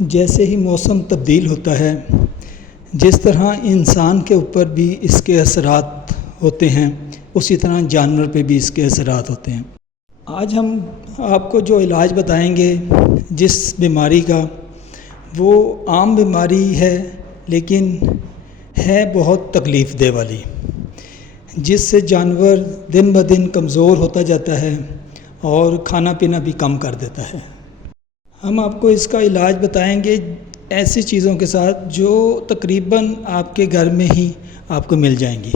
जैसे ही मौसम तब्दील होता है, जिस तरह इंसान के ऊपर भी इसके असरात होते हैं, उसी तरह जानवर पे भी इसके असरात होते हैं। आज हम आपको जो इलाज बताएंगे जिस बीमारी का, वो आम बीमारी है लेकिन है बहुत तकलीफ़ दे वाली, जिससे जानवर दिन ब दिन कमज़ोर होता जाता है और खाना पीना भी कम कर देता है। हम आपको इसका इलाज बताएंगे ऐसी चीज़ों के साथ जो तकरीबन आपके घर में ही आपको मिल जाएंगी।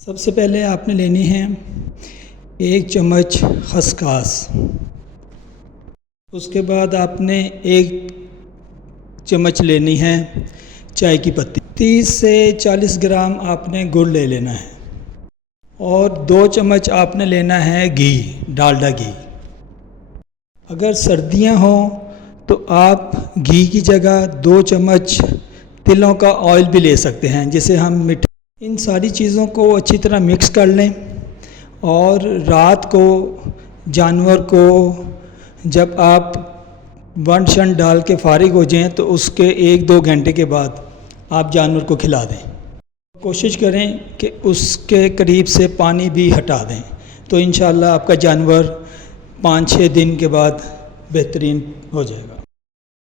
सबसे पहले आपने लेनी है 1 चम्मच खसखस। उसके बाद आपने 1 चम्मच लेनी है चाय की पत्ती। 30 से 40 ग्राम आपने गुड़ ले लेना है और 2 चम्मच आपने लेना है घी, डालडा घी। अगर सर्दियां हों तो आप घी की जगह 2 चम्मच तिलों का ऑयल भी ले सकते हैं, जिसे हम मिठाई। इन सारी चीज़ों को अच्छी तरह मिक्स कर लें और रात को जानवर को जब आप वन शन डाल के फारिग हो जाएं तो उसके 1-2 घंटे के बाद आप जानवर को खिला दें। कोशिश करें कि उसके करीब से पानी भी हटा दें, तो इंशाअल्लाह आपका जानवर 5-6 दिन के बाद बेहतरीन हो जाएगा।